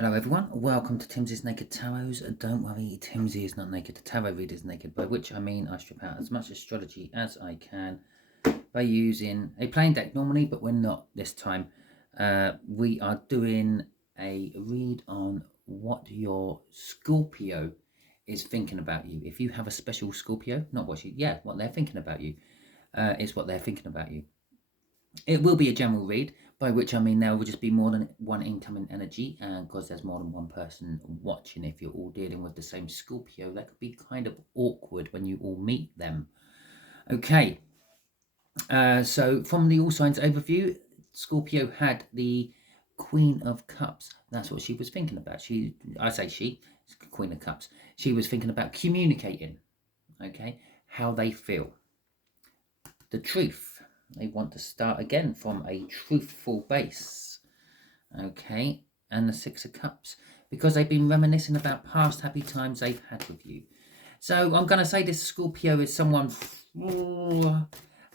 Hello everyone, welcome to Timsy's Naked Tarots. Don't worry, Timsy is not naked, the tarot reader is naked, by which I mean I strip out as much astrology as I can by using a plain deck normally, but we're not this time. We are doing a read on what your Scorpio is thinking about you. If you have a special Scorpio, not what they're thinking about you, is what they're thinking about you. It will be a general read, by which I mean there will just be more than one incoming energy, and because there's more than one person watching, if you're all dealing with the same Scorpio, that could be kind of awkward when you all meet them. Okay, so from the All Signs overview, Scorpio had the Queen of Cups. That's what she was thinking about. Queen of Cups. She was thinking about communicating, okay, how they feel. The truth. They want to start again from a truthful base. Okay, and the Six of Cups, because they've been reminiscing about past happy times they've had with you. So I'm going to say this Scorpio is someone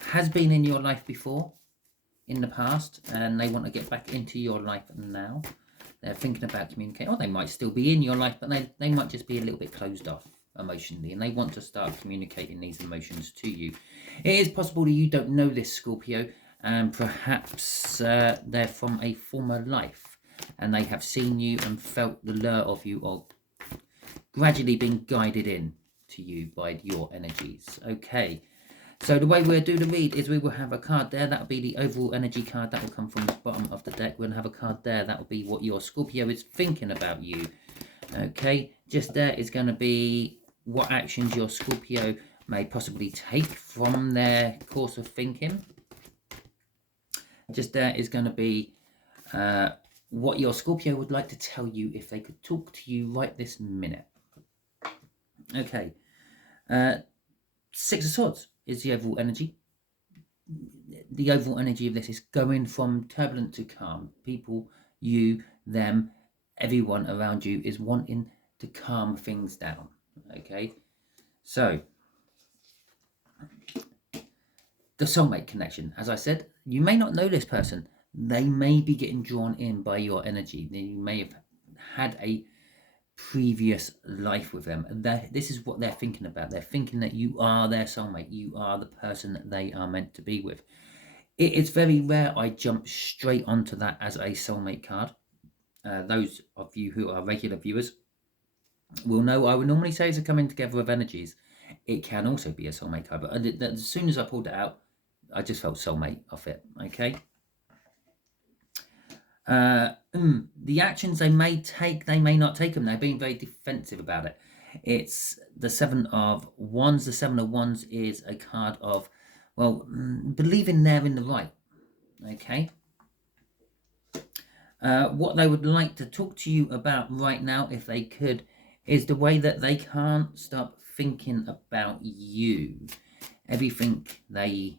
has been in your life before, in the past, and they want to get back into your life now. They're thinking about communicating, or they might still be in your life, but they might just be a little bit closed off emotionally, and they want to start communicating these emotions to you. It is possible that you don't know this Scorpio, and perhaps they're from a former life, and they have seen you and felt the lure of you, or gradually been guided in to you by your energies. Okay, so the way we'll do the read is we will have a card there. That will be the overall energy card. That will come from the bottom of the deck. We'll have a card there. That will be what your Scorpio is thinking about you. Okay, just there is going to be what actions your Scorpio may possibly take from their course of thinking. Just there is going to be what your Scorpio would like to tell you if they could talk to you right this minute. Okay, Six of Swords is the overall energy. The overall energy of this is going from turbulent to calm. People, you, them, everyone around you is wanting to calm things down. Okay, so the soulmate connection. As I said, you may not know this person. They may be getting drawn in by your energy. You may have had a previous life with them. This is what they're thinking about. They're thinking that you are their soulmate. You are the person that they are meant to be with. It is very rare I jump straight onto that as a soulmate card. Those of you who are regular viewers will know I would normally say it's a coming together of energies. It can also be a soulmate card, but as soon as I pulled it out, I just felt soulmate off it. Okay. The actions they may take, they may not take them. They're being very defensive about it. It's the Seven of Wands. The Seven of Wands is a card of, well, believing they're in the right. Okay. What they would like to talk to you about right now, if they could, is the way that they can't stop thinking about you. Everything they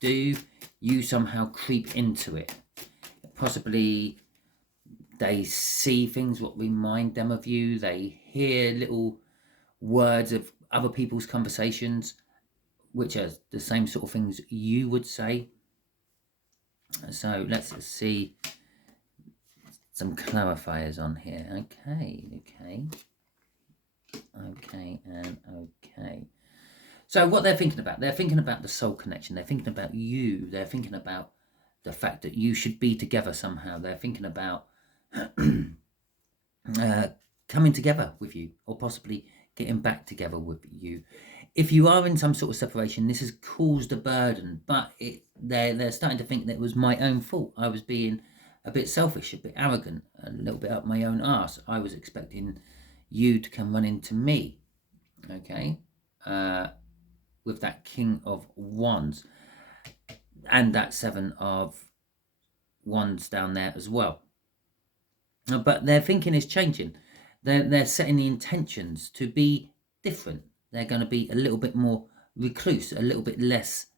do, you somehow creep into it. Possibly they see things what remind them of you. They hear little words of other people's conversations, which are the same sort of things you would say. So let's see some clarifiers on here. Okay, and okay. So what they're thinking about the soul connection. They're thinking about you. They're thinking about the fact that you should be together somehow. They're thinking about coming together with you, or possibly getting back together with you. If you are in some sort of separation, this has caused a burden, but they're starting to think that it was my own fault. I was being a bit selfish, a bit arrogant, a little bit up my own arse. I was expecting you to come running to me. Okay, with that King of Wands and that Seven of Wands down there as well. But their thinking is changing. They're setting the intentions to be different. They're going to be a little bit more recluse, a little bit less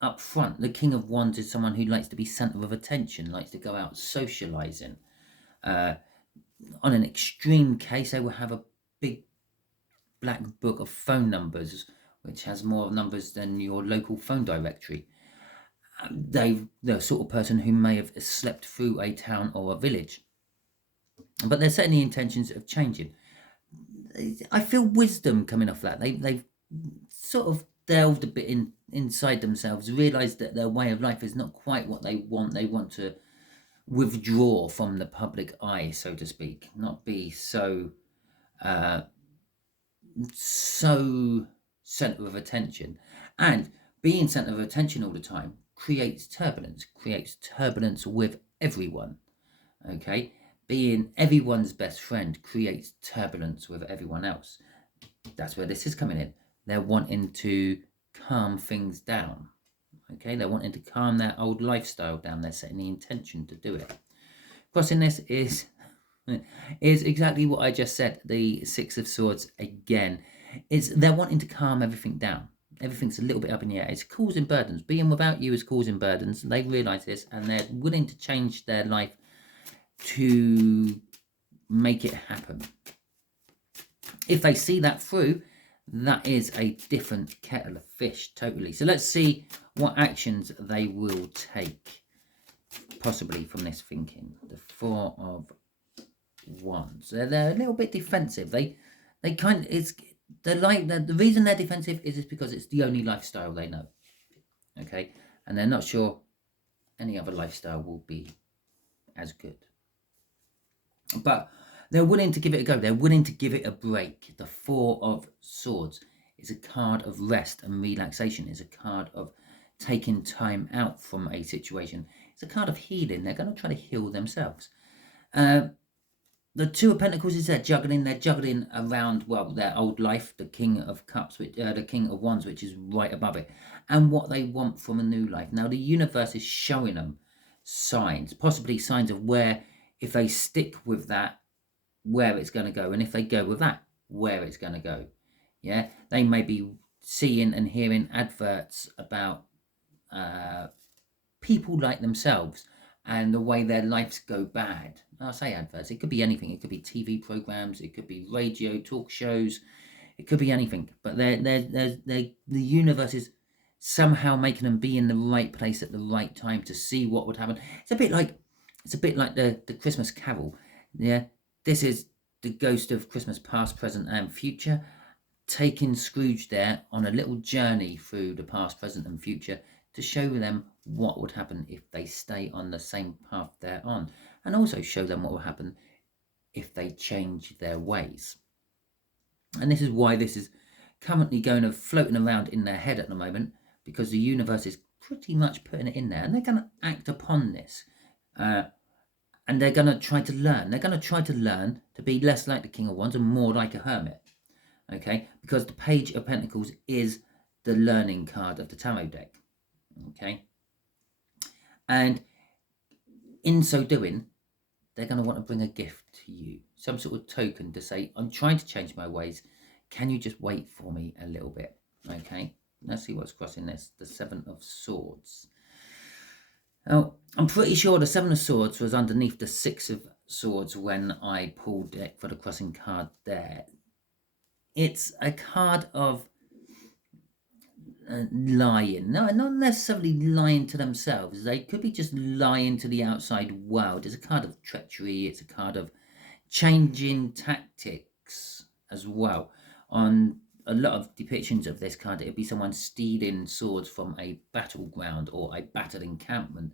upfront. The King of Wands is someone who likes to be centre of attention, likes to go out socialising. On an extreme case, they will have a big black book of phone numbers, which has more numbers than your local phone directory. They're the sort of person who may have slept through a town or a village. but they're setting the intentions of changing. I feel wisdom coming off that. They've sort of delved a bit inside themselves, realised that their way of life is not quite what they want. They want to withdraw from the public eye, so to speak, not be so center of attention. And being center of attention all the time creates turbulence with everyone. Okay, being everyone's best friend creates turbulence with everyone else. That's where this is coming in. They're wanting to calm things down. Okay, they're wanting to calm their old lifestyle down. They're setting the intention to do it. Crossing this is exactly what I just said. The Six of Swords again. They're wanting to calm everything down. Everything's a little bit up in the air. It's causing burdens. Being without you is causing burdens. They realise this, and they're willing to change their life to make it happen. If they see that through, that is a different kettle of fish, totally. So let's see what actions they will take, possibly from this thinking. The Four of Wands. They're a little bit defensive. The reason they're defensive is because it's the only lifestyle they know. Okay, and they're not sure any other lifestyle will be as good. But they're willing to give it a go. They're willing to give it a break. The Four of Swords is a card of rest and relaxation. It's a card of taking time out from a situation. It's a card of healing. They're going to try to heal themselves. The Two of Pentacles is they're juggling around, well, their old life, the King of Cups, the King of Wands, which is right above it, and what they want from a new life. Now, the universe is showing them signs, possibly signs of where, if they stick with that, where it's going to go, and if they go with that, where it's going to go. Yeah, they may be seeing and hearing adverts about people like themselves and the way their lives go bad. I say adverts, it could be anything. It could be TV programs, it could be radio talk shows, it could be anything. But the universe is somehow making them be in the right place at the right time to see what would happen. It's a bit like the Christmas Carol. Yeah, this is the ghost of Christmas past, present, and future, taking Scrooge there on a little journey through the past, present, and future to show them what would happen if they stay on the same path they're on, and also show them what will happen if they change their ways. And this is why this is currently floating around in their head at the moment, because the universe is pretty much putting it in there, and they're going to act upon this. And they're going to try to learn. They're going to try to learn to be less like the King of Wands and more like a hermit. Okay? Because the Page of Pentacles is the learning card of the tarot deck. Okay? And in so doing, they're going to want to bring a gift to you. Some sort of token to say, I'm trying to change my ways. Can you just wait for me a little bit? Okay? Let's see what's crossing this. The Seven of Swords. Now, I'm pretty sure the Seven of Swords was underneath the Six of Swords when I pulled it for the crossing card there. It's a card of lying. No, not necessarily lying to themselves. They could be just lying to the outside world. It's a card of treachery. It's a card of changing tactics as well. On a lot of depictions of this card, it'd be someone stealing swords from a battleground or a battle encampment.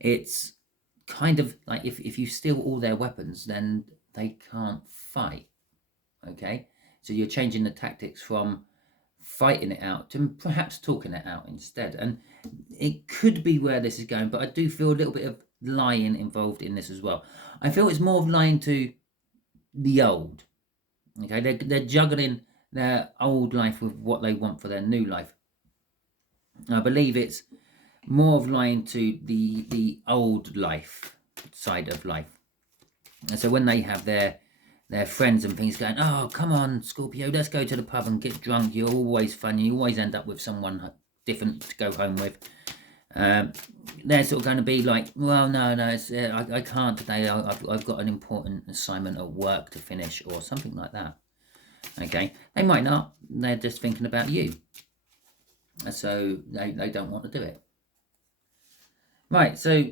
It's kind of like if you steal all their weapons, then they can't fight. Okay, so you're changing the tactics from fighting it out to perhaps talking it out instead. And it could be where this is going, but I do feel a little bit of lying involved in this as well. I feel it's more of lying to the old. Okay, they're juggling their old life with what they want for their new life. I believe it's more of lying to the old life side of life. And so when they have their friends and things going, oh, come on, Scorpio, let's go to the pub and get drunk. You're always fun. You always end up with someone different to go home with. They're sort of going to be like, well, no, it's, I can't today. I've got an important assignment at work to finish or something like that. Okay, they might not. They're just thinking about you. So they don't want to do it. Right, so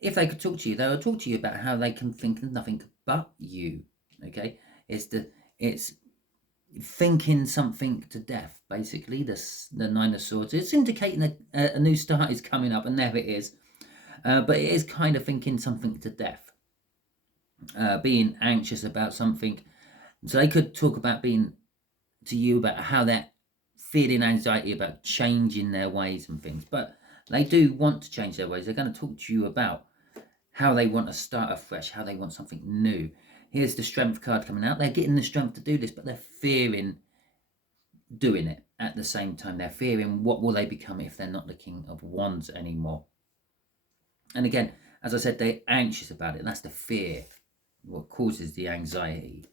if they could talk to you, they will talk to you about how they can think of nothing but you. Okay, it's thinking something to death. Basically, the Nine of Swords. It's indicating that a new start is coming up, and there it is. But it is kind of thinking something to death, being anxious about something. So they could talk about being to you about how they're feeling anxiety about changing their ways and things. But they do want to change their ways. They're going to talk to you about how they want to start afresh, how they want something new. Here's the Strength card coming out. They're getting the strength to do this, but they're fearing doing it at the same time. They're fearing what will they become if they're not the King of Wands anymore. And again, as I said, they're anxious about it. That's the fear, what causes the anxiety.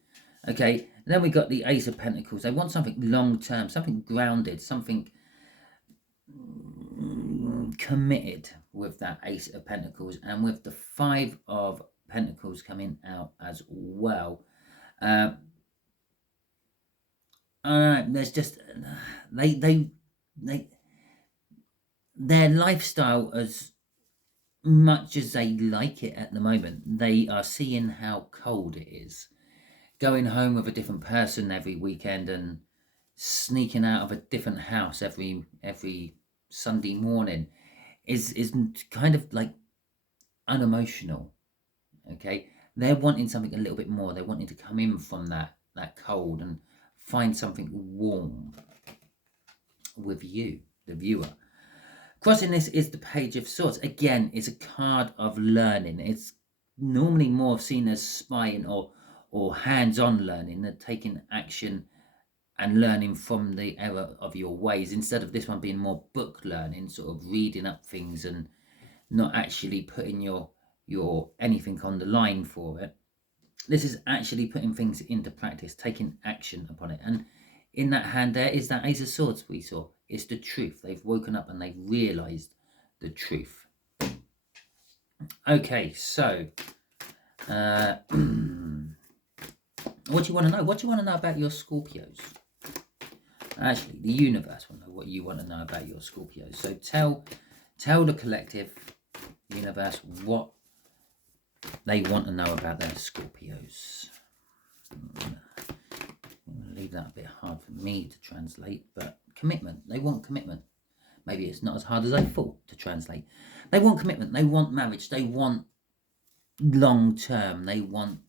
Okay, and then we got the Ace of Pentacles. They want something long-term, something grounded, something committed with that Ace of Pentacles. And with the Five of Pentacles coming out as well. There's just their lifestyle, as much as they like it at the moment, they are seeing how cold it is. Going home with a different person every weekend and sneaking out of a different house every Sunday morning is kind of like unemotional. Okay, they're wanting something a little bit more. They're wanting to come in from that cold and find something warm with you, the viewer. Crossing this is the Page of Swords. Again, it's a card of learning. It's normally more seen as spying or hands-on learning, than taking action and learning from the error of your ways, instead of this one being more book learning, sort of reading up things and not actually putting your anything on the line for it. This is actually putting things into practice, taking action upon it. And in that hand there is that Ace of Swords we saw. It's the truth. They've woken up and they've realised the truth. Okay, so what do you want to know? What do you want to know about your Scorpios? Actually, the universe will know what you want to know about your Scorpios. So tell the collective universe what they want to know about their Scorpios. Leave that a bit hard for me to translate, but commitment. They want commitment. Maybe it's not as hard as I thought to translate. They want commitment. They want marriage. They want long term. They want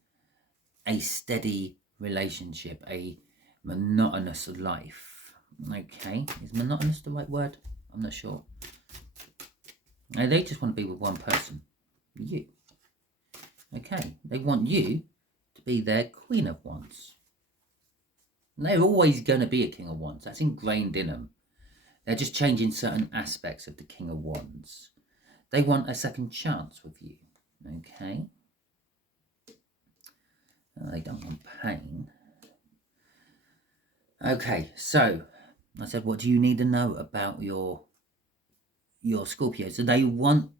a steady relationship, a monotonous life. Okay, is monotonous the right word? I'm not sure. They just want to be with one person, you. Okay, they want you to be their Queen of Wands. And they're always going to be a King of Wands. That's ingrained in them. They're just changing certain aspects of the King of Wands. They want a second chance with you. Okay. They don't want pain. Okay, so I said, what do you need to know about your Scorpio? So they want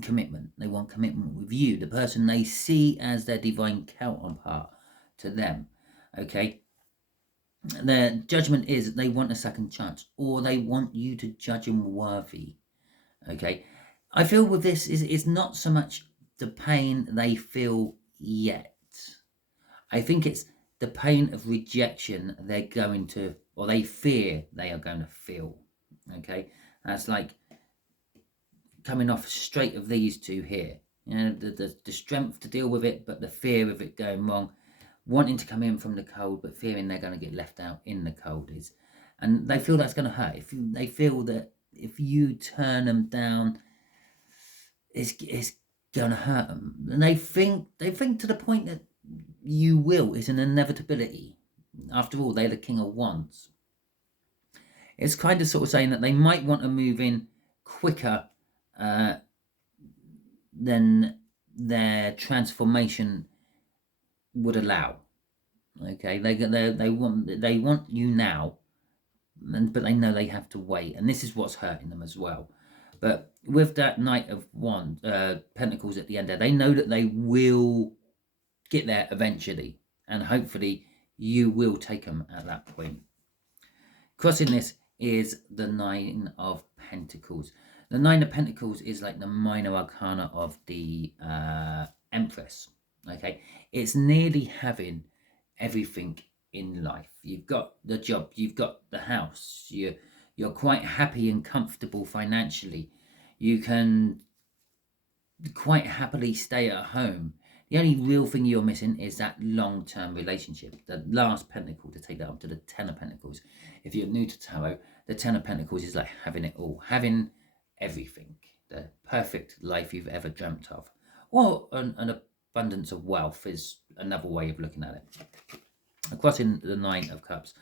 commitment. They want commitment with you, the person they see as their divine counterpart to them. Okay. Their judgment is they want a second chance, or they want you to judge them worthy. Okay. I feel with this is not so much the pain they feel yet. I think it's the pain of rejection they're going to, or they fear they are going to feel. Okay. That's like coming off straight of these two here. You know, the strength to deal with it, but the fear of it going wrong. Wanting to come in from the cold, but fearing they're going to get left out in the cold is, and they feel that's going to hurt. They feel that if you turn them down, it's going to hurt them, and they think to the point that you will is an inevitability. After all, they're the King of Wands. It's kind of sort of saying that they might want to move in quicker than their transformation would allow. Okay, they want you now, but they know they have to wait, and this is what's hurting them as well. But with that Knight of Pentacles at the end there, they know that they will get there eventually, and hopefully you will take them at that point. Crossing this is the Nine of Pentacles. The Nine of Pentacles is like the minor arcana of the Empress. Okay, it's nearly having everything in life. You've got the job, you've got the house, you're quite happy and comfortable financially. You can quite happily stay at home. The only real thing you're missing is that long-term relationship. The last pentacle, to take that up to the Ten of Pentacles. If you're new to tarot, the Ten of Pentacles is like having it all, having everything, the perfect life you've ever dreamt of. Or an abundance of wealth is another way of looking at it. Crossing the Nine of Cups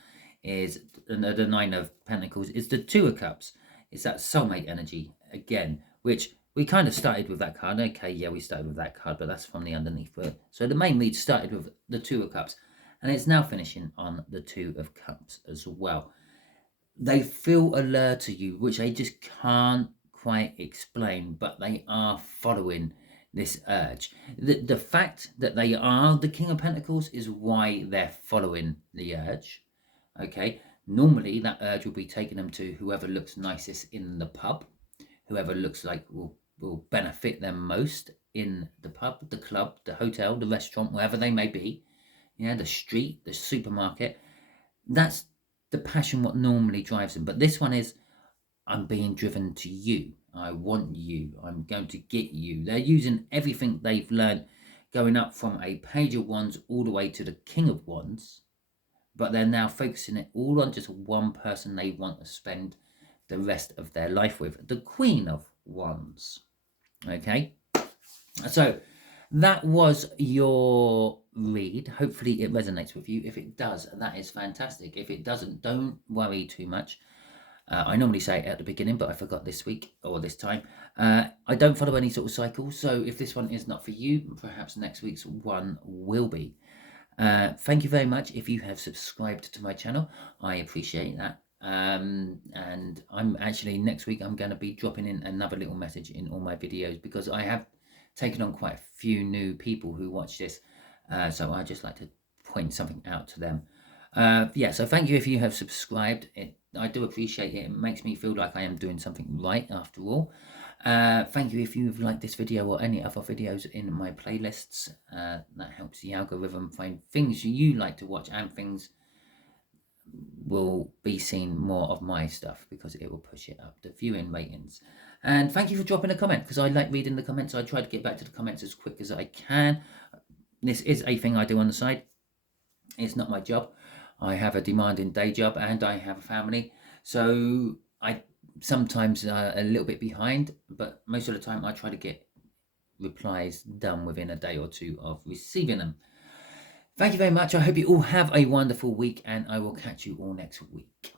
is the Nine of Pentacles is the Two of Cups. It's that soulmate energy again, which we kind of started with that card. Okay, yeah, we started with that card, but that's from the underneath. So the main read started with the Two of Cups, and it's now finishing on the Two of Cups as well. They feel alert to you, which they just can't quite explain, but they are following this urge. The fact that they are the King of Pentacles is why they're following the urge. Okay, normally that urge will be taking them to whoever looks nicest in the pub, whoever looks like will benefit them most in the pub, the club, the hotel, the restaurant, wherever they may be. Yeah, the street, the supermarket. That's the passion, what normally drives them. But this one is, I'm being driven to you. I want you. I'm going to get you. They're using everything they've learned, going up from a Page of Wands all the way to the King of Wands. But they're now focusing it all on just one person they want to spend the rest of their life with, the Queen of Wands. Okay, so that was your read. Hopefully it resonates with you. If it does, that is fantastic. If it doesn't, don't worry too much. I normally say it at the beginning, but I forgot this week or this time. I don't follow any sort of cycle, so if this one is not for you, perhaps next week's one will be. Thank you very much if you have subscribed to my channel. I appreciate that. And I'm actually, next week, I'm going to be dropping in another little message in all my videos, because I have taken on quite a few new people who watch this. So I just like to point something out to them. Yeah, so thank you if you have subscribed. I do appreciate it. It makes me feel like I am doing something right after all. Thank you if you've liked this video or any other videos in my playlists. That helps the algorithm find things you like to watch, and things will be seen more of my stuff, because it will push it up the viewing ratings. And thank you for dropping a comment, because I like reading the comments. I try to get back to the comments as quick as I can. This is a thing I do on the side. It's not my job. I have a demanding day job and I have a family, so I sometimes a little bit behind, but most of the time I try to get replies done within a day or two of receiving them. Thank you very much. I hope you all have a wonderful week, and I will catch you all next week.